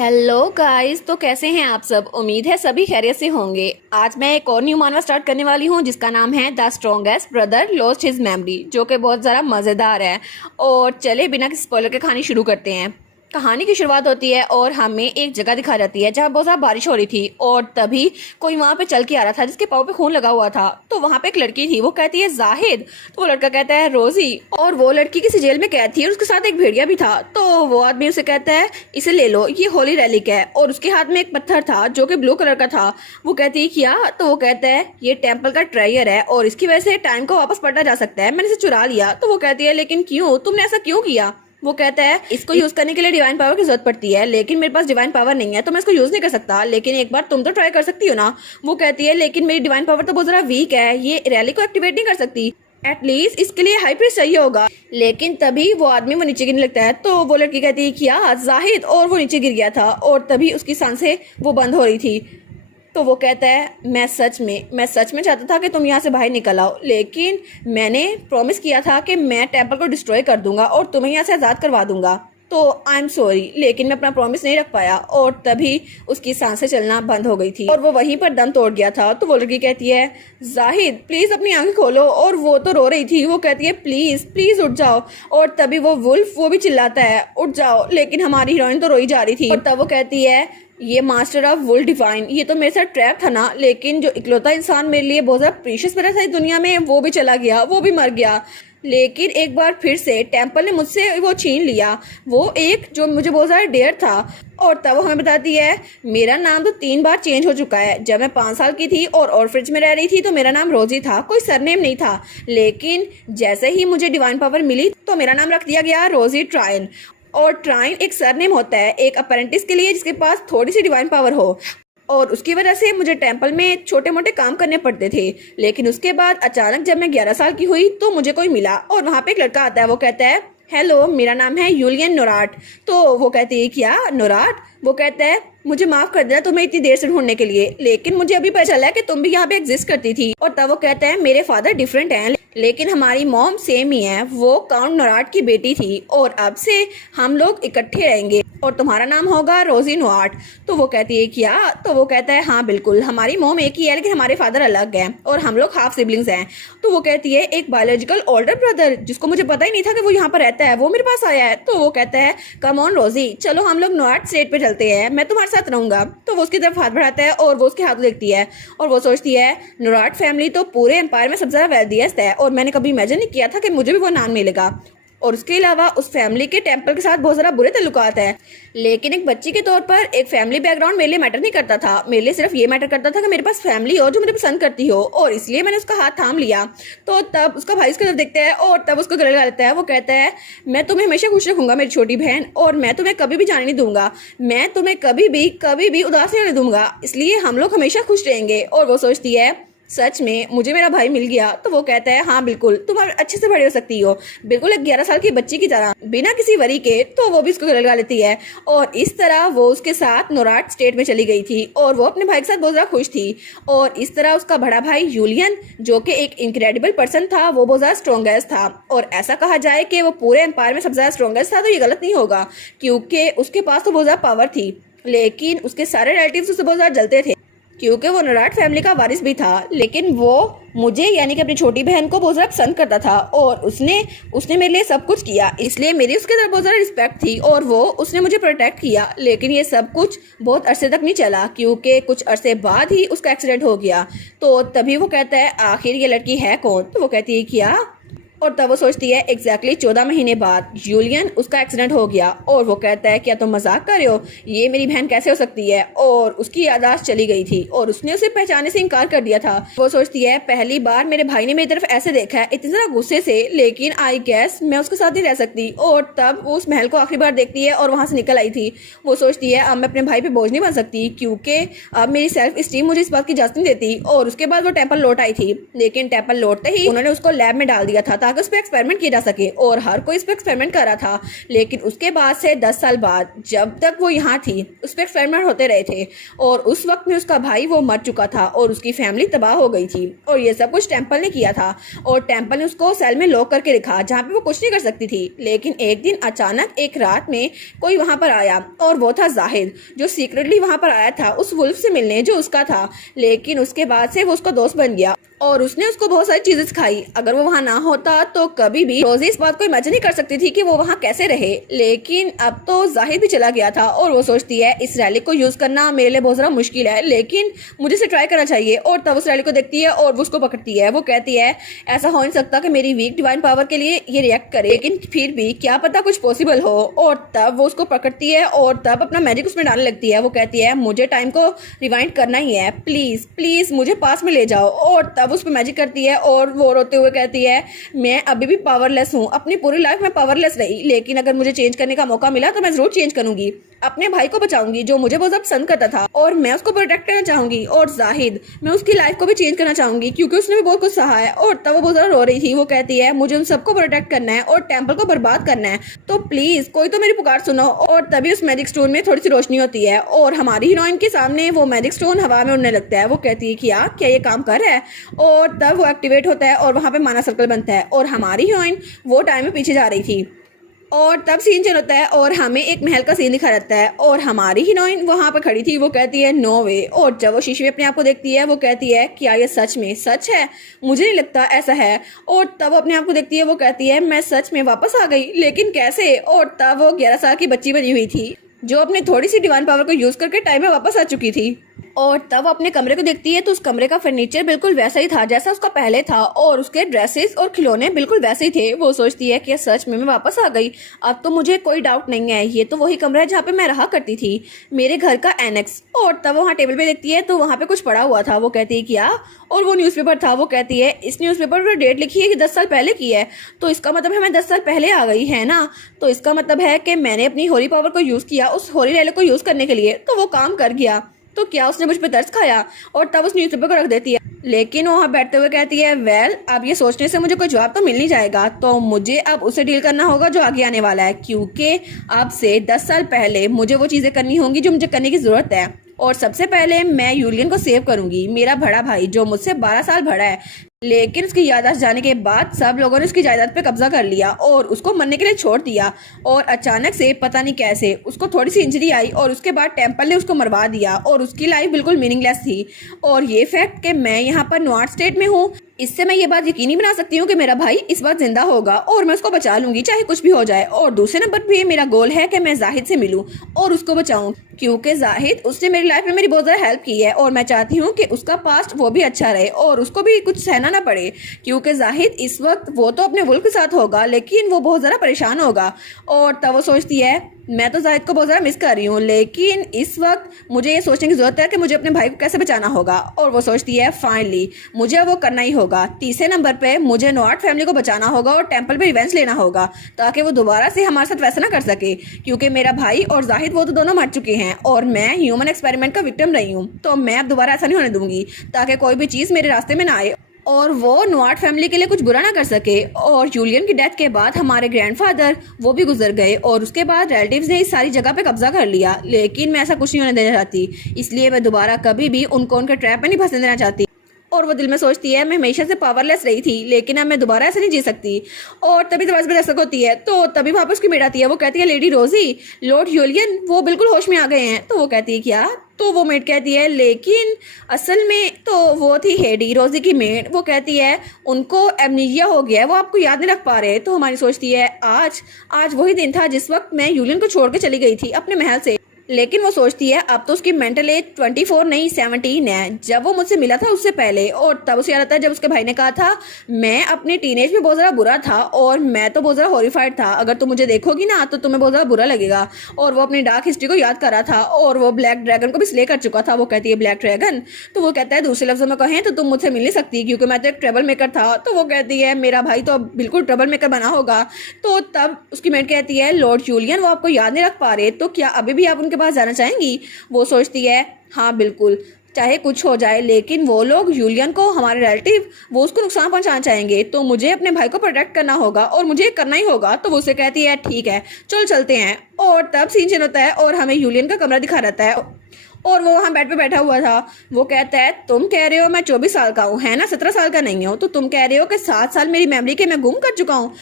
Hello guys, तो कैसे हैं आप सब। उम्मीद है सभी खैरियत से होंगे। आज मैं एक और न्यू मानवा स्टार्ट करने वाली हूं जिसका नाम है the strongest brother lost his memory, जो कि बहुत ज़रा मज़ेदार है। और चले बिना किसी स्पॉइलर के कहानी शुरू करते हैं। कहानी की शुरुआत होती है और हमें एक जगह दिखा जाती है जहाँ बहुत ज़्यादा बारिश हो रही थी और तभी कोई वहाँ पे चल के आ रहा था जिसके पाँव पे खून लगा हुआ था। तो वहाँ पे एक लड़की थी, वो कहती है जाहिद, तो वो लड़का कहता है रोजी। और वो लड़की किसी जेल में कैद थी और उसके साथ एक भेड़िया भी था। तो वो आदमी उसे कहता है इसे ले लो, ये होली रेलिक है। और उसके हाथ में एक पत्थर था जो कि ब्लू कलर का था। वो कहती है क्या? तो वो कहता है ये टेम्पल का ट्रेजर है और इसकी वजह से टाइम को वापस पलटा जा सकता है, मैंने इसे चुरा लिया। तो वो कहती है लेकिन क्यों, तुमने ऐसा क्यों किया? वो कहता है इसको यूज करने के लिए डिवाइन पावर की जरूरत पड़ती है, लेकिन मेरे पास डिवाइन पावर नहीं है तो मैं इसको यूज नहीं कर सकता, लेकिन एक बार तुम तो ट्राई कर सकती हो ना। वो कहती है लेकिन मेरी डिवाइन पावर तो बहुत जरा वीक है, ये रैली को एक्टिवेट नहीं कर सकती, एटलीस्ट इसके लिए हाई प्रीस्ट चाहिए होगा। लेकिन तभी वो आदमी वो नीचे गिरने लगता है। तो वो लड़की कहती है क्या जाहिद, और वो नीचे गिर गया था और तभी उसकी सांसें वो बंद हो रही थी। तो वो कहता है मैं सच में चाहता था कि तुम यहाँ से बाहर निकल आओ, लेकिन मैंने प्रॉमिस किया था कि मैं टेम्पल को डिस्ट्रॉय कर दूंगा और तुम्हें यहाँ से आज़ाद करवा दूंगा। तो आई एम सॉरी, लेकिन मैं अपना प्रॉमिस नहीं रख पाया। और तभी उसकी सांसें चलना बंद हो गई थी और वो वहीं पर दम तोड़ गया था। तो वो लड़की कहती है जाहिद प्लीज़ अपनी आंखें खोलो, और वो तो रो रही थी। वो कहती है प्लीज़ प्लीज़ उठ जाओ। और तभी वो वुल्फ वो भी चिल्लाता है उठ जाओ, लेकिन हमारी हीरोइन तो रोई जा रही थी। और तब वो कहती है ये मास्टर ऑफ वुल डिवाइन, ये तो मेरे साथ ट्रैप था ना, लेकिन जो इकलौता इंसान मेरे लिए बहुत ज़्यादा प्रीशियस बना था इस दुनिया में, वो भी चला गया, वो भी मर गया। लेकिन एक बार फिर से टेम्पल ने मुझसे वो छीन लिया, वो एक जो मुझे बहुत ज़्यादा डेयर था। और तब वो हमें बताती है मेरा नाम तो 3 बार चेंज हो चुका है। जब मैं 5 साल की थी और ऑर्फनेज में रह रही थी तो मेरा नाम रोजी था, कोई सरनेम नहीं था। लेकिन जैसे ही मुझे डिवाइन पावर मिली तो मेरा नाम रख दिया गया रोजी ट्राइन। और ट्राइन एक सरनेम होता है एक अप्रेंटिस के लिए जिसके पास थोड़ी सी डिवाइन पावर हो। और उसकी वजह से मुझे टेम्पल में छोटे मोटे काम करने पड़ते थे। लेकिन उसके बाद अचानक जब मैं 11 साल की हुई तो मुझे कोई मिला और वहाँ पे एक लड़का आता है। वो कहता है हेलो, मेरा नाम है यूलियन नोराट। तो वो कहती है क्या नोराट? वो कहता है मुझे माफ कर देना तुम्हें इतनी देर से ढूंढने के लिए, लेकिन मुझे अभी पता चला कि तुम भी यहाँ पे एग्जिस्ट करती थी। और तब वो कहता है मेरे फादर डिफरेंट हैं लेकिन हमारी मॉम सेम ही है, वो काउंट नोराट की बेटी थी और अब से हम लोग इकट्ठे रहेंगे और तुम्हारा नाम होगा रोजी नोआट। तो वो कहती है क्या? तो वो कहता है हाँ बिल्कुल, हमारी मॉम एक ही है लेकिन हमारे फादर अलग हैं और हम लोग हाफ सिबलिंग्स हैं। तो वो कहती है एक बायोलॉजिकल ओल्डर ब्रदर जिसको मुझे पता ही नहीं था कि वो यहाँ पर रहता है, वो मेरे पास आया है। तो वो कहता है कम ऑन रोजी, चलो हम लोग नोआट स्टेट पे चलते हैं, मैं तुम्हारे साथ रहूंगा। तो वो उसकी तरफ हाथ बढ़ाता है और वो उसके हाथ देखती है और वो सोचती है नोराट फैमिली तो पूरे एम्पायर में सबसे ज्यादा वेल्दीएस्ट है और मैंने कभी इमेजिन नहीं किया था कि मुझे भी वो नाम मिलेगा। और उसके अलावा उस फैमिली के टेम्पल के साथ बहुत ज़्यादा बुरे तल्लुकात हैं। लेकिन एक बच्ची के तौर पर एक फैमिली बैकग्राउंड मेरे लिए मैटर नहीं करता था, मेरे लिए सिर्फ ये मैटर करता था कि मेरे पास फैमिली हो जो मुझे पसंद करती हो, और इसलिए मैंने उसका हाथ थाम लिया। तो तब उसका भाई उसकी तरफ देखता है और तब उसको गले लगा लेता है। वो कहता है मैं तुम्हें हमेशा खुश रखूंगा मेरी छोटी बहन, और मैं तुम्हें कभी भी जाने नहीं दूंगा, मैं तुम्हें कभी भी उदास नहीं होने दूंगा, इसलिए हम लोग हमेशा खुश रहेंगे। और वो सोचती है सच में मुझे मेरा भाई मिल गया। तो वो कहता है हाँ बिल्कुल, तुम अच्छे से बड़ी हो सकती हो, बिल्कुल एक 11 साल की बच्ची की तरह, बिना किसी वरी के। तो वो भी उसको गले लगा लेती है और इस तरह वो उसके साथ नोराट स्टेट में चली गई थी और वो अपने भाई के साथ बहुत ज़्यादा खुश थी। और इस तरह उसका बड़ा भाई यूलियन जो कि एक इनक्रेडिबल पर्सन था, वो बहुत ज़्यादा स्ट्रॉन्गेस्ट था। और ऐसा कहा जाए कि वो पूरे एम्पायर में सबसे ज़्यादा स्ट्रॉन्गेस्ट था तो ये गलत नहीं होगा, क्योंकि उसके पास तो बहुत ज़्यादा पावर थी। लेकिन उसके सारे रिलेटिव्स उससे बहुत ज़्यादा जलते थे क्योंकि वो नोराट फैमिली का वारिस भी था। लेकिन वो मुझे यानी कि अपनी छोटी बहन को बहुत ज़्यादा पसंद करता था और उसने मेरे लिए सब कुछ किया, इसलिए मेरी उसके तरफ बहुत ज़्यादा रिस्पेक्ट थी और वो उसने मुझे प्रोटेक्ट किया। लेकिन ये सब कुछ बहुत अरसे तक नहीं चला क्योंकि कुछ अरसे बाद ही उसका एक्सीडेंट हो गया। तो तभी वो कहता है आखिर ये लड़की है कौन? तो वो कहती है क्या? और तब वो सोचती है एग्जैक्टली 14 महीने बाद यूलियन उसका एक्सीडेंट हो गया। और वो कहता है क्या तुम मजाक कर रहे हो, ये मेरी बहन कैसे हो सकती है? और उसकी याददाश्त चली गई थी और उसने उसे पहचानने से इनकार कर दिया था। वो सोचती है पहली बार मेरे भाई ने मेरी तरफ ऐसे देखा है इतनी ज़्यादा गुस्से से, लेकिन आई गेस मैं उसके साथ ही रह सकती। और तब वो उस महल को आखिरी बार देखती है और वहाँ से निकल आई थी। वो सोचती है अब मैं अपने भाई पे बोझ नहीं बन सकती क्योंकि अब मेरी सेल्फ स्टीम मुझे इस बात की इजाजत नहीं देती। और उसके बाद वो टेम्पल लौट आई थी, लेकिन टेम्पल लौटते ही उन्होंने उसको लैब में डाल दिया था ताकि उस पर एक्सपेरिमेंट किया जा सके, और हर कोई इस पर एक्सपेरिमेंट कर रहा था। लेकिन उसके बाद से 10 साल बाद जब तक वो यहाँ थी उस पर एक्सपेरिमेंट होते रहे थे, और उस वक्त में उसका भाई वो मर चुका था और उसकी फैमिली तबाह हो गई थी, और ये सब कुछ टेम्पल ने किया था। और टेम्पल ने उसको सेल में लॉक करके रखा जहाँ पे वो कुछ नहीं कर सकती थी। लेकिन एक दिन अचानक एक रात में कोई वहाँ पर आया, और वो था जाहिद, जो सीक्रेटली वहाँ पर आया था उस वुल्फ से मिलने जो उसका था। लेकिन उसके बाद से वो उसका दोस्त बन गया और उसने उसको बहुत सारी चीजें सिखाई। अगर वो वहाँ ना होता तो कभी भी रोजी इस बात को इमेजिन नहीं कर सकती थी कि वो वहाँ कैसे रहे। लेकिन अब तो जाहिद भी चला गया था और वो सोचती है इस रैली को यूज करना मेरे लिए बहुत ज़्यादा मुश्किल है, लेकिन मुझे इसे ट्राई करना चाहिए। और तब उस रैली को देखती है और वो उसको पकड़ती है। वो कहती है ऐसा हो नहीं सकता कि मेरी वीक डिवाइन पावर के लिए ये रिएक्ट करे, लेकिन फिर भी क्या पता कुछ पॉसिबल हो। और तब वो उसको पकड़ती है और तब अपना मैजिक उसमें डालने लगती है। वो कहती है मुझे टाइम को रिवाइंड करना ही है, प्लीज प्लीज मुझे पास में ले जाओ। और तब उस पर मैजिक करती है और वो रोते हुए कहती है मैं अभी भी पावरलेस हूँ, अपनी पूरी लाइफ में पावरलेस रही, लेकिन अगर मुझे चेंज करने का मौका मिला तो मैं जरूर चेंज करूंगी। अपने भाई को बचाऊंगी जो मुझे बहुत पसंद करता था, और मैं उसको प्रोटेक्ट करना चाहूंगी। और जाहिद, मैं उसकी लाइफ को भी चेंज करना चाहूंगी क्योंकि उसने भी बहुत कुछ सहा है। और तब वो बहुत ज्यादा रो रही थी। वो कहती है मुझे उन सबको प्रोटेक्ट करना है और टेम्पल को बर्बाद करना है, तो प्लीज कोई तो मेरी पुकार सुनो। और तभी उस मैजिक स्टोन में थोड़ी सी रोशनी होती है और हमारी हीरोइन के सामने वो मैजिक स्टोन हवा में उड़ने लगता है। वो कहती है क्या ये काम कर रहा है? और तब वो एक्टिवेट होता है और वहां पे माना सर्कल बनता है, और हमारी हीरोइन वो टाइम में पीछे जा रही थी। और तब सीन चल होता है और हमें एक महल का सीन दिखा रहता है, और हमारी हीरोइन वहां पर खड़ी थी। वो कहती है नो वे। और जब वो शीशे में अपने आप को देखती है वो कहती है क्या ये सच में सच है? मुझे नहीं लगता ऐसा है। और तब वो अपने आप को देखती है। वो कहती है मैं सच में वापस आ गई, लेकिन कैसे? और तब वो 11 साल की बच्ची बनी हुई थी जो अपने थोड़ी सी डिवाइन पावर को यूज करके टाइम में वापस आ चुकी थी। और तब अपने कमरे को देखती है तो उस कमरे का फर्नीचर बिल्कुल वैसा ही था जैसा उसका पहले था, और उसके ड्रेसेस और खिलौने बिल्कुल वैसे ही थे। वो सोचती है कि सच में मैं वापस आ गई, अब तो मुझे कोई डाउट नहीं है, ये तो वही कमरा है जहाँ पे मैं रहा करती थी, मेरे घर का एनेक्स। और तब वहाँ टेबल पे देखती है तो वहाँ पे कुछ पड़ा हुआ था। वो कहती है क्या? और वो न्यूज़पेपर था। वो कहती है इस न्यूज़पेपर पर डेट लिखी है कि 10 साल पहले की है, तो इसका मतलब है मैं 10 साल पहले आ गई है ना, तो इसका मतलब है कि मैंने अपनी होली पावर को यूज़ किया उस होली रैली को यूज़ करने के लिए, तो वो काम कर गया। तो क्या उसने मुझ पर तरस खाया? और तब उस न्यूज़पेपर को रख देती है। लेकिन वो वहाँ बैठते हुए कहती है वेल अब ये सोचने से मुझे कोई जवाब तो मिल नहीं जाएगा, तो मुझे अब उसे डील करना होगा जो आगे आने वाला है, क्योंकि अब से 10 साल पहले मुझे वो चीज़ें करनी होंगी जो मुझे करने की ज़रूरत है। और सबसे पहले मैं यूलियन को सेव करूंगी, मेरा बड़ा भाई जो मुझसे 12 साल बड़ा है, लेकिन उसकी याददाश्त जाने के बाद सब लोगों ने उसकी जायदाद पे कब्जा कर लिया और उसको मरने के लिए छोड़ दिया। और अचानक से पता नहीं कैसे उसको थोड़ी सी इंजरी आई और उसके बाद टेम्पल ने उसको मरवा दिया और उसकी लाइफ बिल्कुल मीनिंगलेस थी। और ये फैक्ट कि मैं यहाँ पर नॉर्थ स्टेट में हूँ, इससे मैं ये बात यकीनी बना सकती हूँ कि मेरा भाई इस बार जिंदा होगा और मैं उसको बचा लूंगी चाहे कुछ भी हो जाए। और दूसरे नंबर पे मेरा गोल है कि मैं जाहिद से मिलूं और उसको बचाऊं, क्योंकि जाहिद उसने मेरी लाइफ में मेरी बहुत ज़्यादा हेल्प की है और मैं चाहती हूँ कि उसका पास्ट वो भी अच्छा रहे और उसको भी कुछ सहना ना पड़े, क्योंकि जाहिद इस वक्त वो तो अपने मुल्क के साथ होगा लेकिन वो बहुत ज़्यादा परेशान होगा। और तब वो सोचती है मैं तो जाहिद को बहुत ज़्यादा मिस कर रही हूँ, लेकिन इस वक्त मुझे ये सोचने की ज़रूरत है कि मुझे अपने भाई को कैसे बचाना होगा। और वो सोचती है फाइनली मुझे वो करना ही होगा। तीसरे नंबर पे मुझे नॉर्थ फैमिली को बचाना होगा और टेम्पल पे रिवेंज लेना होगा ताकि वो दोबारा से हमारे साथ वैसा ना कर सके, क्योंकि मेरा भाई और जाहिद वो तो दोनों मर चुके हैं और मैं ह्यूमन एक्सपेरिमेंट का विक्टिम रही हूँ, तो मैं अब दोबारा ऐसा नहीं होने दूंगी ताकि कोई भी चीज़ मेरे रास्ते में ना आए और वो नॉर्थ फैमिली के लिए कुछ बुरा ना कर सके। और जूलियन की डेथ के बाद हमारे ग्रैंडफादर वो भी गुजर गए और उसके बाद रिलेटिव्स ने इस सारी जगह पे कब्जा कर लिया, लेकिन मैं ऐसा कुछ नहीं होने देना चाहती, इसलिए मैं दोबारा कभी भी उनको उनके ट्रैप में नहीं फंसने देना चाहती। और वो दिल में सोचती है मैं हमेशा से पावरलेस रही थी लेकिन अब मैं दोबारा ऐसे नहीं जी सकती। और तभी दरवाजे पर दस्तक होती है तो तभी वापस की मेड आती है। वो कहती है लेडी रोजी, लॉर्ड यूलियन वो बिल्कुल होश में आ गए हैं। तो वो कहती है क्या? तो वो मेड कहती है लेकिन असल में तो वो थी हेडी, रोजी की मेड। वो कहती है उनको एमनीजिया हो गया है, वो आपको याद नहीं रख पा रहे। तो हमारी सोचती है आज वही दिन था जिस वक्त मैं यूलियन को छोड़ के चली गई थी अपने महल से, लेकिन वो सोचती है अब तो उसकी मेंटल एज 24 नहीं 17 है, जब वो मुझसे मिला था उससे पहले। और तब उसे याद आता है जब उसके भाई ने कहा था मैं अपने टीनेज में बहुत ज़्यादा बुरा था और मैं तो बहुत ज़्यादा हॉरिफाइड था, अगर तुम मुझे देखोगी ना तो तुम्हें बहुत ज़्यादा बुरा लगेगा। और वो अपनी डार्क हिस्ट्री को याद कर रहा था और वो ब्लैक ड्रैगन को भी स्ले कर चुका था। वो कहती है ब्लैक ड्रैगन? तो वो कहता है दूसरे लफ्जों में कहें तो तुम मुझसे मिल नहीं सकती क्योंकि मैं तो एक ट्रबल मेकर था। तो वो कहती है मेरा भाई तो बिल्कुल ट्रबल मेकर बना होगा। तो तब उसकी मेड कहती है लॉर्ड जूलियन वो आपको याद नहीं रख पा रहे, तो क्या अभी भी आप उनके पास जाना चाहेंगी? वो सोचती है हाँ बिल्कुल। चाहे कुछ हो जाए, लेकिन वो लोग यूलियन को, हमारे रिलेटिव, वो उसको नुकसान पहुंचाना चाहेंगे, तो मुझे अपने भाई को प्रोटेक्ट करना होगा और मुझे ये करना ही होगा। तो वो उसे कहती है ठीक है चल चलते हैं। और तब सीन चेंज होता है और हमें यूलियन का कमरा दिखा रहता है और वो वहाँ बेड पे बैठा हुआ था। वो कहता है तुम कह रहे हो मैं 24 साल का हूँ, है ना, 17 साल का नहीं हूँ, तो तुम कह रहे हो कि 7 साल मेरी मेमोरी के मैं गुम कर चुका हूँ।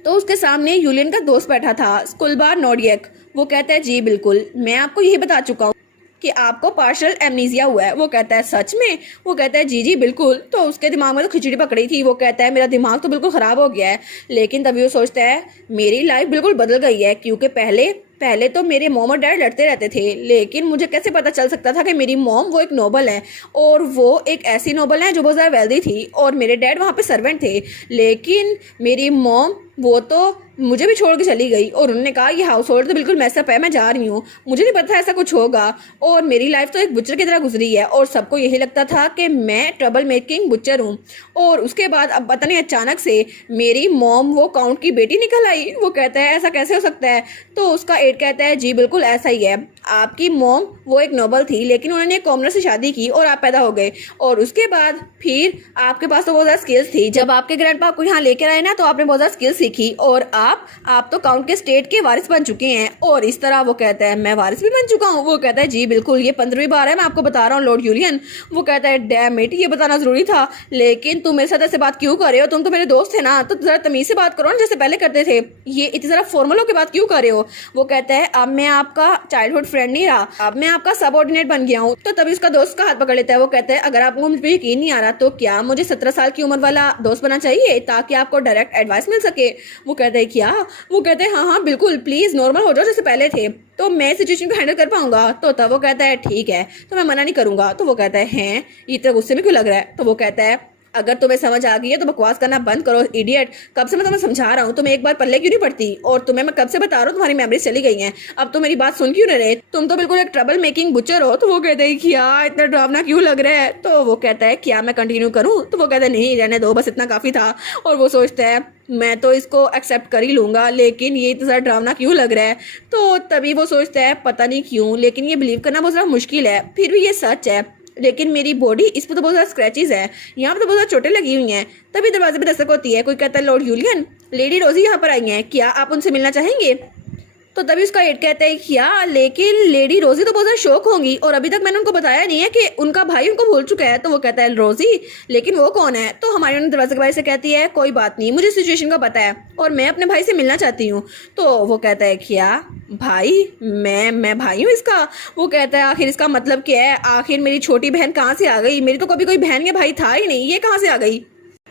तो उसके सामने यूलियन का दोस्त बैठा था, स्कुलबार नोडियक। वो कहता है जी बिल्कुल, मैं आपको यही बता चुका हूँ कि आपको पार्शियल एमनीजिया हुआ है। वो कहता है सच में? वो कहता है जी जी बिल्कुल। तो उसके दिमाग में तो खिचड़ी पकड़ी थी। वो कहता है मेरा दिमाग तो बिल्कुल ख़राब हो गया है। लेकिन तभी वो सोचता है मेरी लाइफ बिल्कुल बदल गई है, क्योंकि पहले पहले तो मेरे मॉम और डैड लड़ते रहते थे, लेकिन मुझे कैसे पता चल सकता था कि मेरी मॉम वो एक नोबल है, और वो एक ऐसी नोबल है जो बहुत ज़्यादा वेल्दी थी, और मेरे डैड वहाँ पे सर्वेंट थे। लेकिन मेरी मॉम वो तो मुझे भी छोड़ के चली गई और उन्होंने कहा ये हाउस होल्ड तो बिल्कुल मैसअप है, मैं जा रही हूँ। मुझे नहीं पता ऐसा कुछ होगा, और मेरी लाइफ तो एक बुच्चर की तरह गुजरी है, और सबको यही लगता था कि मैं ट्रबल मेकिंग बुच्चर हूँ। और उसके बाद अब पता नहीं अचानक से मेरी मॉम वो काउंट की बेटी निकल आई। वो कहता है ऐसा कैसे हो सकता है? तो उसका एड कहता है जी बिल्कुल ऐसा ही है, आपकी मॉम वो एक नोबल थी, लेकिन उन्होंने एक कॉमनर से शादी की और आप पैदा हो गए, और उसके बाद फिर आपके पास तो बहुत ज़्यादा स्किल्स थी। जब आपके ग्रैंडपा आपको यहाँ लेकर आए ना, तो आपने बहुत ज़्यादा स्किल्स सीखी, और आप तो काउंट के स्टेट के वारिस बन चुके हैं। और इस तरह वो कहता है मैं वारिस भी बन चुका हूँ? वो कहता है जी बिल्कुल, ये 15वीं बार है मैं आपको बता रहा हूँ लॉर्ड यूलियन। वो कहता है डैम इट, ये बताना जरूरी था, लेकिन तुम मेरे साथ ऐसे बात क्यों कर रहे हो? तुम तो मेरे दोस्त थे ना, तो जरा तमीज से बात करो ना जैसे पहले करते थे, ये इतनी ज़रा फॉर्मल होकर बात क्यों कर रहे हो? वो कहता है अब मैं आपका चाइल्डहुड फ्रेंड नहीं रहा, अब मैं आपका सबऑर्डिनेट बन गया हूँ। तो तभी उसका दोस्त का हाथ पकड़ लेता है। वो कहता है अगर आपको मुझ पर यकीन नहीं आ रहा, तो क्या मुझे 17 साल की उम्र वाला दोस्त बनना चाहिए ताकि आपको डायरेक्ट एडवाइस मिल सके? वो कहता है क्या? वो कहते हैं हाँ हाँ बिल्कुल, प्लीज नॉर्मल हो जाओ जैसे पहले थे, तो मैं सिचुएशन को हैंडल कर पाऊंगा। तो तब वो कहता है ठीक है, तो मैं मना नहीं करूंगा। तो वो कहता है हैं ये इतना गुस्से में क्यों लग रहा है? तो वो कहता है अगर तुम्हें समझ आ गई है तो बकवास करना बंद करो इडियट, कब से मैं तुम्हें समझा रहा हूँ, तुम्हें एक बार पल्ले क्यों नहीं पड़ती? और तुम्हें मैं कब से बता रहा हूँ तुम्हारी मेमोरीज चली गई हैं, अब तो मेरी बात सुन क्यों नहीं रहे? तुम तो बिल्कुल एक ट्रबल मेकिंग बुचर हो। तो वो कहता है क्या इतना डरावना क्यों लग रहा है? तो वो कहता है क्या मैं कंटिन्यू करूँ? तो वो कहता है नहीं रहने दो, बस इतना काफ़ी था। और वो सोचता है मैं तो इसको एक्सेप्ट कर ही लूँगा, लेकिन ये इतना ज़्यादा डरावना क्यों लग रहा है? तो तभी वो सोचता है पता नहीं क्यों, लेकिन ये बिलीव करना बहुत ज़्यादा मुश्किल है, फिर भी ये सच है। लेकिन मेरी बॉडी, इस पर तो बहुत ज़्यादा स्क्रैचेस है, यहाँ पे तो बहुत ज़्यादा चोटें लगी हुई हैं। तभी दरवाजे पे दस्तक होती है। कोई कहता है लॉर्ड यूलियन, लेडी रोजी यहाँ पर आई हैं, क्या आप उनसे मिलना चाहेंगे? तो तभी उसका एड कहता है क्या, लेकिन लेडी रोजी तो बहुत ज़्यादा शौक होंगी, और अभी तक मैंने उनको बताया नहीं है कि उनका भाई उनको भूल चुका है। तो वो कहता है रोजी, लेकिन वो कौन है? तो हमारी उन्हें दरवाजे के बाहर से कहती है कोई बात नहीं, मुझे सिचुएशन का पता है और मैं अपने भाई से मिलना चाहती हूँ। तो वो कहता है क्या भाई, मैं भाई हूँ इसका? वो कहता है आखिर इसका मतलब क्या है? आखिर मेरी छोटी बहन कहाँ से आ गई? मेरी तो कभी कोई बहन या भाई था ही नहीं, ये कहाँ से आ गई?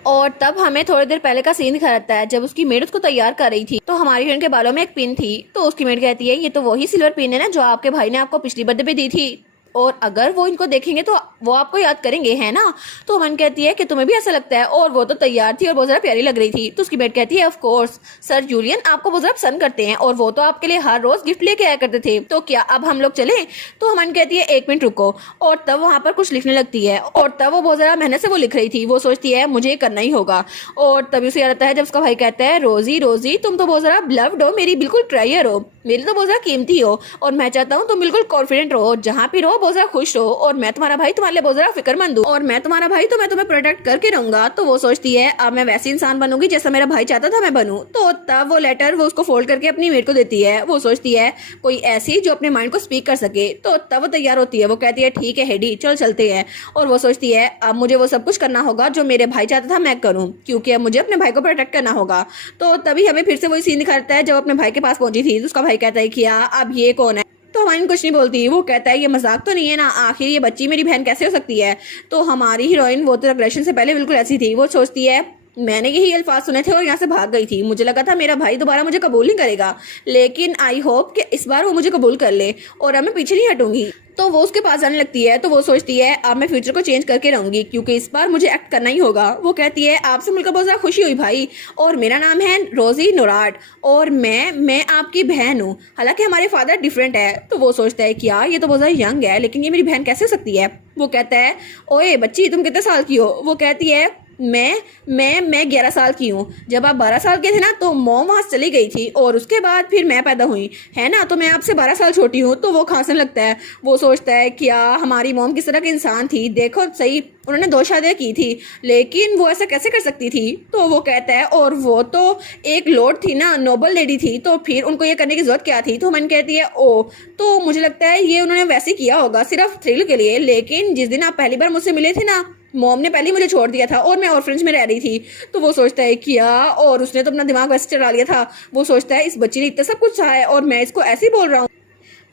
और तब हमें थोड़ी देर पहले का सीन दिखा रहता है जब उसकी मेड उसको तैयार कर रही थी। तो हमारी हिरन के बालों में एक पिन थी, तो उसकी मेड कहती है ये तो वही सिल्वर पिन है ना जो आपके भाई ने आपको पिछली बर्थडे पे दी थी, और अगर वो इनको देखेंगे तो वो आपको याद करेंगे, है ना? तो मन कहती है कि तुम्हें भी ऐसा लगता है, और वो तो तैयार थी और बहुत ज़्यादा प्यारी लग रही थी। तो उसकी बेट कहती है ऑफ कोर्स सर यूलियन आपको बहुत ज़्यादा पसंद करते हैं, और वो तो आपके लिए हर रोज गिफ्ट लेके आया करते थे, तो क्या अब हम लोग चले? तो मन कहती है एक मिनट रुको, और तब वहाँ पर कुछ लिखने लगती है, और तब वो बहुत ज़्यादा मेहनत से वो लिख रही थी। वो सोचती है मुझे करना ही होगा, और तभी उसे याद आता है जब उसका भाई कहता है रोजी रोजी तुम तो बहुत ज़्यादा ब्लव्ड हो, मेरी बिल्कुल ट्रायर हो, मेरी तो बहुत ज़्यादा कीमती हो, और मैं चाहता हूँ तुम बिल्कुल कॉन्फिडेंट रहो, जहाँ भी रहो बहुत ज़्यादा खुश रहो, और मैं तुम्हारा भाई तुम्हारे लिए बहुत ज़्यादा फिक्रमंद हूँ, और मैं तुम्हारा भाई तो मैं तुम्हें प्रोटेक्ट करके रहूंगा। तो वो सोचती है अब मैं वैसी इंसान बनूंगी जैसा मेरा भाई चाहता था मैं बनूं। तो तब वो लेटर वो उसको फोल्ड करके अपनी मेट को देती है। वो सोचती है कोई ऐसी जो अपने माइंड को स्पीक कर सके। तो तब वो तैयार होती है। वो कहती है ठीक है हेडी चल चलते हैं। और वो सोचती है अब मुझे वो सब कुछ करना होगा जो मेरे भाई चाहता था मैं करूँ, क्योंकि अब मुझे अपने भाई को प्रोटेक्ट करना होगा। तो तभी हमें फिर से वही सीन दिखाता है जब अपने भाई के पास पहुंची थी। तो उसका भाई कहता है कि अब ये कौन है? तो हमारी कुछ नहीं बोलती। वो कहता है ये मजाक तो नहीं है ना, आखिर ये बच्ची मेरी बहन कैसे हो सकती है? तो हमारी हीरोइन वो तो अग्रेशन से पहले बिल्कुल ऐसी थी। वो सोचती है मैंने यही अल्फाज सुने थे और यहाँ से भाग गई थी, मुझे लगा था मेरा भाई दोबारा मुझे कबूल नहीं करेगा, लेकिन आई होप कि इस बार वो मुझे कबूल कर ले और अब मैं पीछे नहीं हटूंगी। तो वो उसके पास आने लगती है। तो वो सोचती है अब मैं फ्यूचर को चेंज करके रहूंगी, क्योंकि इस बार मुझे एक्ट करना ही होगा। वो कहती है आपसे मिलकर बहुत ज़्यादा खुशी हुई भाई, और मेरा नाम है रोजी नोराट, और मैं आपकी बहन हूँ, हालांकि हमारे फादर डिफरेंट है। तो वो सोचता है कि ये तो बहुत ज़्यादा यंग है, लेकिन ये मेरी बहन कैसे हो सकती है? वो कहता है ओए बच्ची तुम कितने साल की हो? वो कहती है मैं 11 साल की हूँ। जब आप 12 साल के थे ना तो मॉम वहाँ से चली गई थी और उसके बाद फिर मैं पैदा हुई है ना, तो मैं आपसे 12 साल छोटी हूँ। तो वो खांसने लगता है। वो सोचता है क्या हमारी मॉम किस तरह की इंसान थी, देखो सही उन्होंने 2 शादियाँ की थी लेकिन वो ऐसा कैसे कर सकती थी। तो वो कहता है और वो तो एक लॉर्ड थी ना, नोबल लेडी थी, तो फिर उनको ये करने की जरूरत क्या थी। तो मन कहती है ओ, तो मुझे लगता है ये उन्होंने वैसे किया होगा सिर्फ थ्रिल के लिए, लेकिन जिस दिन आप पहली बार मुझसे मिले थे ना, मॉम ने पहले ही मुझे छोड़ दिया था और मैं ऑर्फनेज में रह रही थी। तो वो सोचता है क्या, और उसने तो अपना दिमाग वैसे चढ़ा लिया था। वो सोचता है इस बच्ची ने इतना सब कुछ सहा है और मैं इसको ऐसे ही बोल रहा हूँ।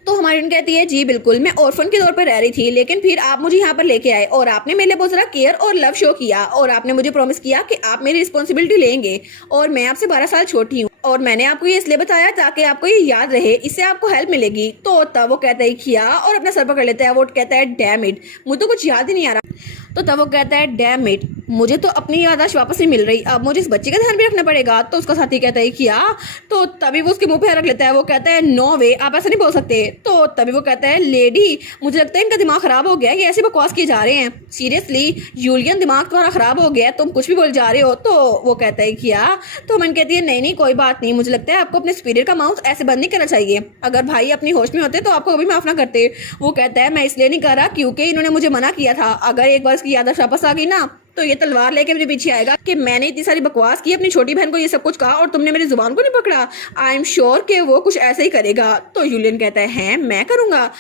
तो हमारी उन कहती है जी बिल्कुल, मैं ऑर्फन के तौर पर रह रही थी लेकिन फिर आप मुझे यहाँ पर लेके आए और आपने मेरे लिए बहुत सारा केयर और लव शो किया और आपने मुझे प्रॉमिस किया कि आप मेरी रिस्पॉन्सिबिलिटी लेंगे और मैं आपसे 12 साल छोटी हूँ और मैंने आपको ये इसलिए बताया ताकि आपको ये याद रहे, इससे आपको हेल्प मिलेगी। तो तब वो कहता है किया और अपना सर पकड़ लेता है। वो कहता है डैम इट, मुझे तो कुछ याद ही नहीं आ रहा। तो तब वो कहता है डैम इट, मुझे तो अपनी याददाश्त वापस नहीं मिल रही, अब मुझे इस बच्चे का ध्यान भी रखना पड़ेगा। तो उसका साथी कहता है किया, तो तभी वो उसके मुंह पे रख लेता है। वो कहता है नो वे, आप ऐसा नहीं बोल सकते। तो तभी वो कहता है लेडी, मुझे लगता है इनका दिमाग खराब हो गया, ये ऐसे बकवास किए जा रहे हैं। सीरियसली यूलियन, दिमाग तुम्हारा खराब हो गया, तुम कुछ भी बोल जा रहे हो। तो वो कहता है किया, तो मन कहती है नहीं नहीं कोई बात नहीं, मुझे लगता है आपको अपने स्पिरिट का माउथ ऐसे बंद नहीं करना चाहिए। अगर भाई अपनी होश में होते तो आपको कभी माफ ना करते। वो कहता है मैं इसलिए नहीं कर रहा क्योंकि इन्होंने मुझे मना किया था, अगर एक बार इसकी याददाश्त वापस आ गई ना तो ये तलवार लेके मेरे पीछे आएगा कि मैंने इतनी सारी बकवास की, अपनी छोटी बहन को ये सब कुछ कहा और तुमने मेरी जुबान को नहीं पकड़ा। आई एम श्योर कि वो कुछ ऐसे ही करेगा। तो यूलियन कहता है मैं करूंगा।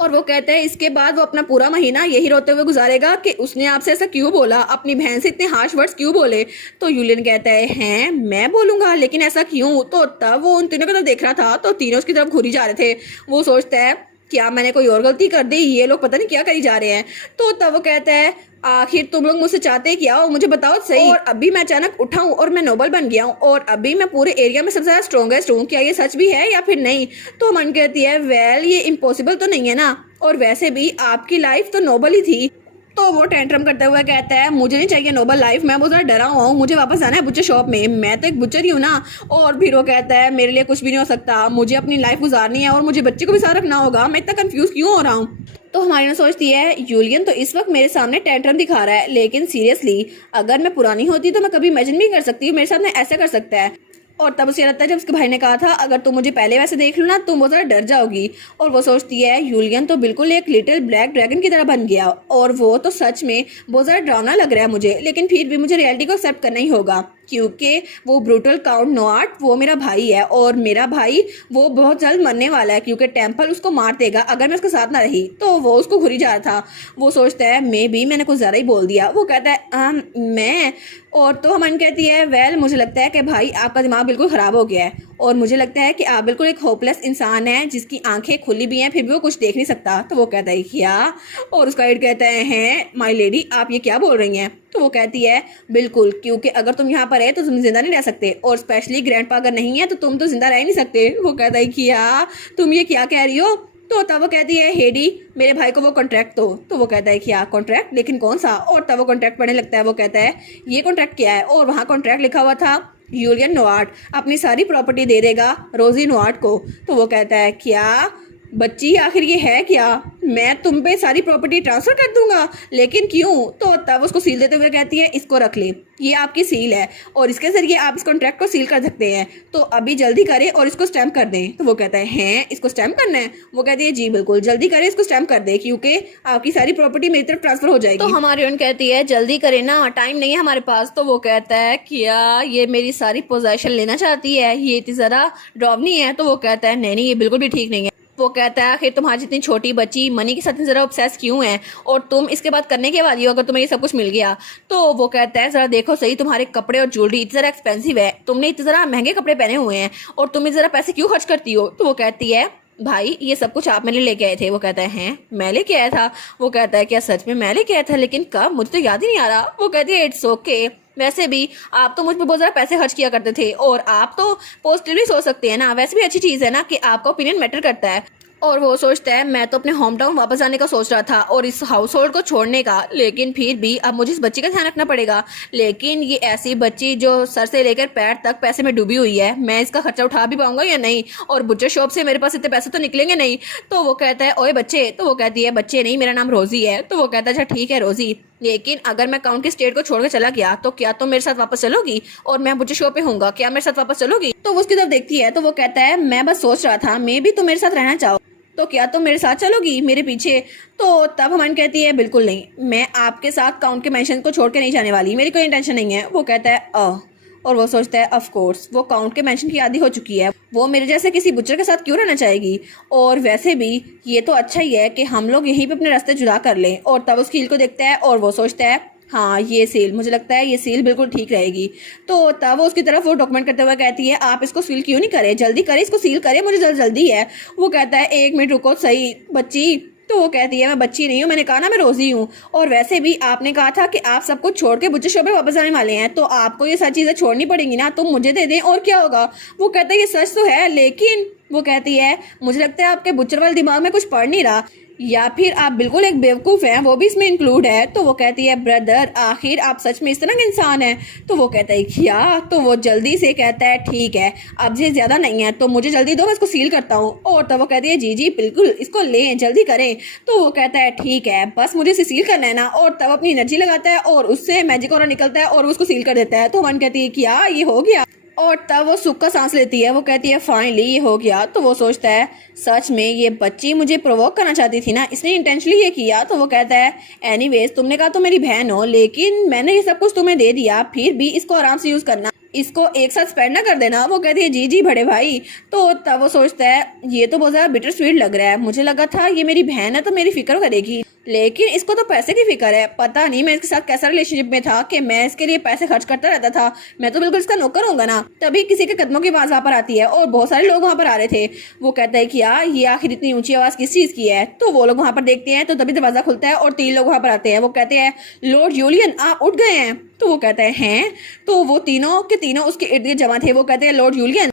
और वो कहते हैं इसके बाद वो अपना पूरा महीना यही रोते हुए गुजारेगा कि उसने आपसे ऐसा क्यों बोला, अपनी बहन से इतने हार्श वर्ड्स क्यों बोले। तो यूलियन कहता है हैं मैं बोलूंगा लेकिन ऐसा क्यों। तो तब वो उन तीनों की तरफ देख रहा था तो तीनों उसकी तरफ घूरी जा रहे थे। वो सोचता है क्या मैंने कोई और गलती कर दी, ये लोग पता नहीं क्या करी जा रहे हैं। तो तब वो कहता है आखिर तुम लोग मुझसे चाहते क्या हो, मुझे बताओ सही। और अभी मैं अचानक उठा हूँ और मैं नोबल बन गया हूँ और अभी मैं पूरे एरिया में सबसे ज्यादा स्ट्रॉन्गेस्ट हूँ, क्या ये सच भी है या फिर नहीं। तो मन कहती है वेल ये इम्पॉसिबल तो नहीं है ना, और वैसे भी आपकी लाइफ तो नोबल ही थी। तो वो टेंट्रम करते हुए कहता है मुझे नहीं चाहिए नोबल लाइफ, मैं बहुत ज़्यादा डरा हुआ हूँ, मुझे वापस आना है बुच्चर शॉप में, मैं तो एक बुच्चर ही हूँ ना। और फिर वो कहता है मेरे लिए कुछ भी नहीं हो सकता, मुझे अपनी लाइफ गुजारनी है और मुझे बच्चे को भी साथ रखना होगा, मैं इतना कंफ्यूज क्यों हो रहा हूँ। तो हमारी ना सोचती है यूलियन तो इस वक्त मेरे सामने टेंट्रम दिखा रहा है, लेकिन सीरियसली अगर मैं पुरानी होती तो मैं कभी इमेजिन नहीं कर सकती मेरे साथ में ऐसा कर सकता है। और तब उसे लगता है जब उसके भाई ने कहा था अगर तुम मुझे पहले वैसे देख लो ना तुम बहुत ज़्यादा डर जाओगी। और वो सोचती है यूलियन तो बिल्कुल एक लिटिल ब्लैक ड्रैगन की तरह बन गया और वो तो सच में बहुत ज़्यादा डरावना लग रहा है मुझे, लेकिन फिर भी मुझे रियलिटी को एक्सेप्ट करना ही होगा क्योंकि वो ब्रूटल काउंट नोआर्ट वो मेरा भाई है और मेरा भाई वो बहुत जल्द मरने वाला है क्योंकि टेम्पल उसको मार देगा अगर मैं उसके साथ ना रही। तो वो उसको घुरी जा रहा था। वो सोचता है मे भी मैंने कुछ ज़्यादा ही बोल दिया। वो कहता है मैं, और तो हमन कहती है वेल मुझे लगता है कि भाई आपका दिमाग बिल्कुल ख़राब हो गया है और मुझे लगता है कि आप बिल्कुल एक होपलेस इंसान है जिसकी आंखें खुली भी हैं फिर भी वो कुछ देख नहीं सकता। तो वो कहता है क्या, और उसका गाइड कहता है माय लेडी आप ये क्या बोल रही हैं। तो वो कहती है बिल्कुल, क्योंकि अगर तुम यहाँ पर है तो तुम जिंदा नहीं रह सकते और स्पेशली ग्रैंडपा अगर नहीं है तो तुम तो जिंदा रह ही नहीं सकते। वो कहता है क्या तुम ये क्या कह रही हो। तो तब वो कहती है हेडी मेरे भाई को वो कॉन्ट्रैक्ट दो। तो वो कहता है क्या कॉन्ट्रैक्ट, लेकिन कौन सा। और तब वो कॉन्ट्रैक्ट पढ़ने लगता है। वो कहता है ये कॉन्ट्रैक्ट क्या है, और वहाँ कॉन्ट्रैक्ट लिखा हुआ था यूलियन नोआर्ट अपनी सारी प्रॉपर्टी दे देगा रोजी नोआर्ट को। तो वो कहता है क्या बच्ची आखिर ये है क्या, मैं तुम पे सारी प्रॉपर्टी ट्रांसफर कर दूंगा, लेकिन क्यों। तो तब उसको सील देते हुए कहती है इसको रख ले, ये आपकी सील है और इसके जरिए आप इस कॉन्ट्रैक्ट को सील कर सकते हैं, तो अभी जल्दी करें और इसको स्टैम्प कर दें। तो वो कहता है हैं इसको स्टैम्प करना है। वो कहती है जी बिल्कुल जल्दी करें इसको स्टैम्प कर दे क्योंकि आपकी सारी प्रॉपर्टी मेरी तरफ ट्रांसफर हो जाएगी। तो हमारी उन कहती है जल्दी करें ना, टाइम नहीं है हमारे पास। तो वो कहता है क्या ये मेरी सारी पोजेशन लेना चाहती है, ये इतनी ज़रा डरावनी है। तो वो कहता है नहीं नहीं ये बिल्कुल भी ठीक नहीं है। वो कहता है आखिर तुम्हारी जितनी छोटी बच्ची मनी के साथ जरा ऑब्सेस क्यों है और तुम इसके बाद करने के वाली हो अगर तुम्हें ये सब कुछ मिल गया। तो वो कहता है जरा देखो सही तुम्हारे कपड़े और ज्वेलरी इतनी ज़रा एक्सपेंसिव है, तुमने इतने ज़रा महंगे कपड़े पहने हुए हैं और तुम इतने ज़रा पैसे क्यों खर्च करती हो। तो वो कहती है भाई ये सब कुछ आप मेरे लिए लेके आए थे। वो कहता है हैं मैं लेके आया था। वो कहता है क्या सच में मैं लेके आया था, लेकिन कब, मुझे तो याद ही नहीं आ रहा। वो कहती है इट्स ओके, वैसे भी आप तो मुझ पर बहुत ज़्यादा पैसे खर्च किया करते थे और आप तो पॉजिटिवली सोच सकते हैं ना, वैसे भी अच्छी चीज़ है ना कि आपका ओपिनियन मैटर करता है। और वो सोचता है मैं तो अपने होम टाउन वापस जाने का सोच रहा था और इस हाउस होल्ड को छोड़ने का, लेकिन फिर भी अब मुझे इस बच्ची का ध्यान रखना पड़ेगा। लेकिन ये ऐसी बच्ची जो सर से लेकर पैर तक पैसे में डूबी हुई है, मैं इसका खर्चा उठा भी पाऊंगा या नहीं, और बुच्चर शॉप से मेरे पास इतने पैसे तो निकलेंगे नहीं। तो वो कहता है ओए बच्चे। तो वो कहती है बच्चे नहीं मेरा नाम रोजी है। तो वो कहता है अच्छा ठीक है रोजी, लेकिन अगर मैं काउंट के स्टेट को छोड़कर चला गया तो क्या तुम मेरे साथ वापस चलोगी और मैं बुच्चे शो पे होऊंगा, क्या मेरे साथ वापस चलोगी? तो वो उसकी तरफ देखती है तो वो कहता है मैं बस सोच रहा था मे भी तुम मेरे साथ रहना चाहो, तो क्या तुम मेरे साथ चलोगी मेरे पीछे? तो तब हमन कहती है बिल्कुल नहीं, मैं आपके साथ काउंट के मेंशन को छोड़ के नहीं जाने वाली, मेरी कोई इंटेंशन नहीं है। वो कहता है और वो सोचता है ऑफ कोर्स वो काउंट के मेंशन की आदी हो चुकी है, वो मेरे जैसे किसी बुच्चर के साथ क्यों रहना चाहेगी, और वैसे भी ये तो अच्छा ही है कि हम लोग यहीं पे अपने रास्ते जुदा कर लें। और तब उस कील को देखता है और वो सोचता है हाँ ये सील, मुझे लगता है ये सील बिल्कुल ठीक रहेगी। तो तब वो उसकी तरफ वो डॉक्यूमेंट करते हुए कहती है आप इसको सील क्यों नहीं करे, जल्दी करे इसको सील करे, मुझे जल्दी है। वो कहता है 1 मिनट रुको सही बच्ची। तो वो कहती है मैं बच्ची नहीं हूँ, मैंने कहा ना मैं रोजी हूँ, और वैसे भी आपने कहा था कि आप सब कुछ छोड़ के बुच्चे शो पे वापस आने वाले हैं, तो आपको ये सारी चीज़ें छोड़नी पड़ेंगी ना, तुम मुझे दे दें और क्या होगा। वो कहता है ये सच तो है, लेकिन वो कहती है मुझे लगता है आपके बुच्चर वाले दिमाग में कुछ पड़ नहीं रहा, या फिर आप बिल्कुल एक बेवकूफ़ हैं, वो भी इसमें इंक्लूड है। तो वो कहती है ब्रदर आखिर आप सच में इस तरह के इंसान हैं? तो वो कहता है क्या? तो वो जल्दी से कहता है ठीक है अब ये ज़्यादा नहीं है तो मुझे जल्दी दो, मैं इसको सील करता हूँ। और तब वो कहती है जी जी बिल्कुल इसको लें जल्दी करें। तो वो कहता है ठीक है बस मुझे इसे सील करना है ना, और तब अपनी एनर्जी लगाता है और उससे मैजिक ऑरा निकलता है और उसको सील कर देता है। तो मन कहती है क्या ये हो गया, और तब वो सुख का सांस लेती है, वो कहती है फाइनली ये हो गया। तो वो सोचता है सच में ये बच्ची मुझे प्रोवोक करना चाहती थी ना, इसने इंटेंशनली ये किया। तो वो कहता है एनीवेज तुमने कहा तो मेरी बहन हो, लेकिन मैंने ये सब कुछ तुम्हें दे दिया, फिर भी इसको आराम से यूज़ करना, इसको एक साथ स्पेंड ना कर देना। वो कहती है जी जी बड़े भाई। तो तब वो सोचता है ये तो बहुत ज़्यादा बिटर स्वीट लग रहा है, मुझे लगा था ये मेरी बहन है तो मेरी फिक्र करेगी, लेकिन इसको तो पैसे की फिक्र है। पता नहीं मैं इसके साथ कैसा रिलेशनशिप में था कि मैं इसके लिए पैसे खर्च करता रहता था, मैं तो बिल्कुल इसका नौकर होऊंगा ना। तभी किसी के कदमों की आवाज़ वहाँ पर आती है और बहुत सारे लोग वहाँ पर आ रहे थे। वो कहता है कि यार ये आखिर इतनी ऊंची आवाज़ किस चीज़ की है? तो वो लोग वहाँ पर देखते हैं तो तभी दरवाज़ा खुलता है और 3 लोग वहाँ पर आते हैं। वो कहते हैं लॉर्ड यूलियन आप उठ गए हैं? तो वो कहता है हैं? तो वो तीनों के तीनों उसके इर्द गिर्द जमा थे। वो कहते हैं लॉर्ड यूलियन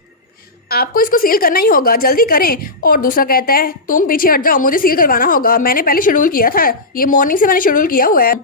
आपको इसको सील करना ही होगा, जल्दी करें। और दूसरा कहता है तुम पीछे हट जाओ, मुझे सील करवाना होगा, मैंने पहले शेड्यूल किया था, ये मॉर्निंग से मैंने शेड्यूल किया हुआ है।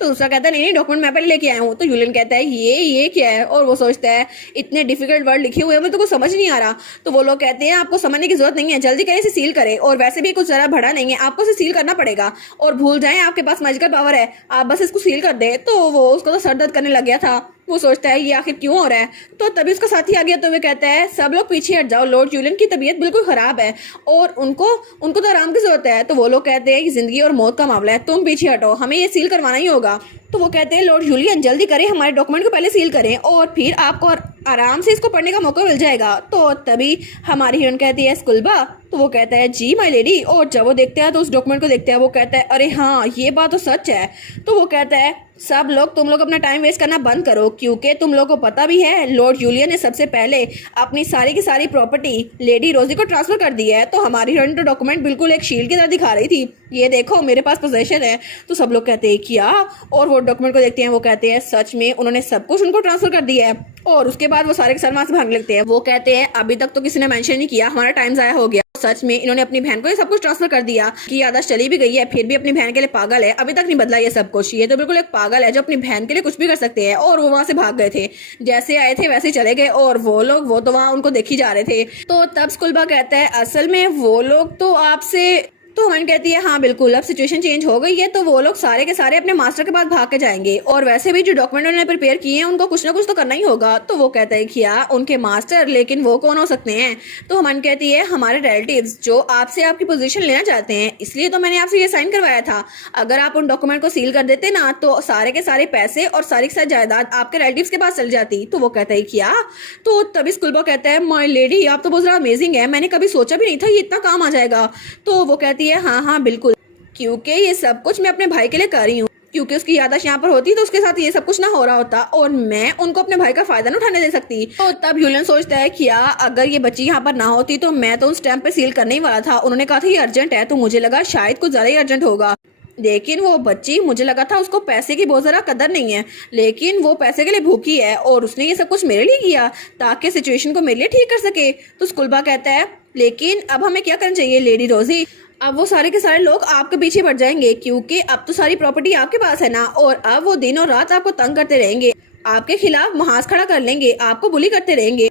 तो दूसरा कहता है नहीं डॉक्यूमेंट मैं पहले लेके आया हूँ। तो यूलियन कहता है ये क्या है? और वो सोचता है इतने डिफिकल्ट वर्ड लिखे हुए हैं मुझे तो कुछ समझ नहीं आ रहा। तो वो लोग कहते हैं आपको समझने की जरूरत नहीं है, जल्दी करें इसे सील करें, और वैसे भी कुछ ज़रा बड़ा नहीं है, आपको इसे सील करना पड़ेगा, और भूल जाएं आपके पास मैजिकल पावर है, आप बस इसको सील कर दे। तो वो उसको तो सर दर्द करने लग गया था। वो सोचता है ये आखिर क्यों हो रहा है। तो तभी उसका साथी आ गया तो वो कहता है सब लोग पीछे हट जाओ, लॉर्ड यूलियन की तबीयत बिल्कुल ख़राब है और उनको तो आराम की जरूरत है। तो वो लोग कहते हैं कि ज़िंदगी और मौत का मामला है, तुम पीछे हटो, हमें ये सील करवाना ही होगा। तो वो कहते हैं लॉर्ड यूलियन जल्दी करें, हमारे डॉक्यूमेंट को पहले सील करें और फिर आपको आराम से इसको पढ़ने का मौका मिल जाएगा। तो तभी हमारी हीरोइन कहती है स्कुल्बा। तो वो कहता है जी माय लेडी। और जब वो देखते हैं तो उस डॉक्यूमेंट को देखते हैं, वो कहता है अरे हाँ ये बात तो सच है। तो वो कहता है सब लोग तुम लोग अपना टाइम वेस्ट करना बंद करो, क्योंकि तुम लोगों को पता भी है लॉर्ड यूलियन ने सबसे पहले अपनी सारी की सारी प्रॉपर्टी लेडी रोजी को ट्रांसफर कर दी है। तो हमारी हीरोइन तो डॉक्यूमेंट बिल्कुल एक शील्ड की तरह दिखा रही थी, ये देखो मेरे पास पोजेशन है। तो सब लोग कहते हैं क्या? और वो डॉक्यूमेंट को देखते हैं, वो कहते हैं सच में उन्होंने सब कुछ उनको ट्रांसफर कर दिया है। और उसके बाद वो सारे के सारे वहां से भागने लगते हैं। वो कहते हैं अभी तक तो किसी ने मेंशन नहीं किया, हमारा टाइम ज़ाया हो गया। सच में इन्होंने अपनी बहन को ये सब कुछ ट्रांसफर कर दिया कि याददाश्त चली भी गई है, फिर भी अपनी बहन के लिए पागल है, अभी तक नहीं बदला ये सब कुछ, ये तो बिल्कुल एक पागल है जो अपनी बहन के लिए कुछ भी कर सकते हैं। और वो वहां से भाग गए थे, जैसे आए थे वैसे चले गए, और वो तो वहां उनको देखी जा रहे थे। तो तब स्कुल्बा कहता है असल में वो लोग तो आपसे, तो हमन कहती है हाँ बिल्कुल अब सिचुएशन चेंज हो गई है, तो वो लोग सारे के सारे अपने मास्टर के पास भाग के जाएंगे, और वैसे भी जो डॉक्यूमेंट उन्होंने प्रिपेयर किए हैं उनको कुछ ना कुछ तो करना ही होगा। तो वो कहता है कि यार उनके मास्टर, लेकिन वो कौन हो सकते हैं? तो हमन कहती है हमारे रिलेटिव्स जो आपसे आपकी पोजीशन लेना चाहते हैं, इसलिए तो मैंने आपसे ये साइन करवाया था। अगर आप उन डॉक्यूमेंट को सील कर देते ना तो सारे के सारे पैसे और सारी की सारी जायदाद आपके रिलेटिव्स के पास चल जाती। तो वो कहता है क्या? तो तभी स्कुल्बा कहता है माय लेडी आप तो बहुत ज़्यादा अमेजिंग है, मैंने कभी सोचा भी नहीं था ये इतना काम आ जाएगा। तो वो कहती है हाँ बिल्कुल, क्योंकि ये सब कुछ मैं अपने भाई के लिए कर रही हूँ, क्योंकि उसकी याददाश्त यहाँ पर होती तो उसके साथ ये सब कुछ ना हो रहा होता और मैं उनको अपने भाई का फायदा ना उठाने दे सकती। तो तब यूलियन सोचता है कि अगर ये बच्ची यहाँ पर ना होती तो मैं तो उस टाइम पे सील करने ही वाला था। उन्होंने कहा था ये अर्जेंट है, तो मुझे लगा शायद कुछ ज़्यादा ही अर्जेंट होगा, लेकिन वो बच्ची मुझे लगा था उसको पैसे की बहुत ज़्यादा कदर नहीं है, लेकिन वो पैसे के लिए भूखी है और उसने ये सब कुछ मेरे लिए किया ताकि सिचुएशन को मेरे लिए ठीक कर सके। तो स्कुल्बा कहता है लेकिन अब हमें क्या करना चाहिए लेडी रोजी? अब वो सारे के सारे लोग आपके पीछे बढ़ जाएंगे, क्योंकि अब तो सारी प्रॉपर्टी आपके पास है ना, और अब वो दिन और रात आपको तंग करते रहेंगे, आपके खिलाफ महाज खड़ा कर लेंगे, आपको बुली करते रहेंगे।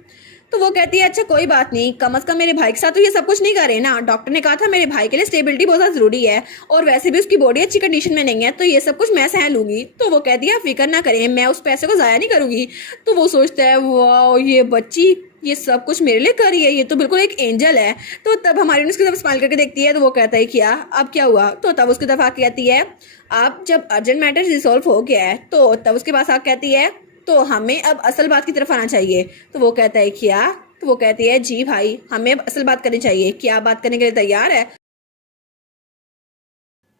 तो वो कहती है अच्छा कोई बात नहीं, कम से कम मेरे भाई के साथ तो ये सब कुछ नहीं कर रहे ना। डॉक्टर ने कहा था मेरे भाई के लिए स्टेबिलिटी बहुत ज़्यादा ज़रूरी है, और वैसे भी उसकी बॉडी अच्छी कंडीशन में नहीं है, तो ये सब कुछ मैं सह लूंगी। तो वो कहती है आप फिक्र ना करें, मैं उस पैसे को ज़ाया नहीं करूंगी। तो वो सोचता है वाह ये बच्ची ये सब कुछ मेरे लिए कर रही है, ये तो बिल्कुल एक एंजल है। तो तब हमारी उसकी तरफ स्माइल करके देखती है, तो वो कहता है क्या अब क्या हुआ। तो तब उसकी तरफ आके कहती है आप जब अर्जेंट मैटर रिजॉल्व हो गया है, तो तब उसके पास आके कहती है तो हमें अब असल बात की तरफ आना चाहिए। तो वो कहता है क्या। तो वो कहती है जी भाई हमें अब असल बात करनी चाहिए, क्या बात करने के लिए तैयार है।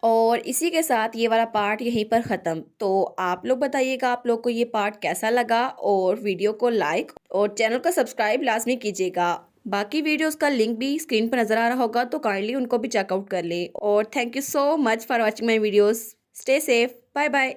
और इसी के साथ ये वाला पार्ट यहीं पर ख़त्म। तो आप लोग बताइएगा आप लोग को ये पार्ट कैसा लगा, और वीडियो को लाइक और चैनल को सब्सक्राइब लाजमी कीजिएगा। बाकी वीडियोस का लिंक भी स्क्रीन पर नज़र आ रहा होगा, तो काइंडली उनको भी चेकआउट कर लें। और thank you so much for watching my videos. Stay safe, bye bye.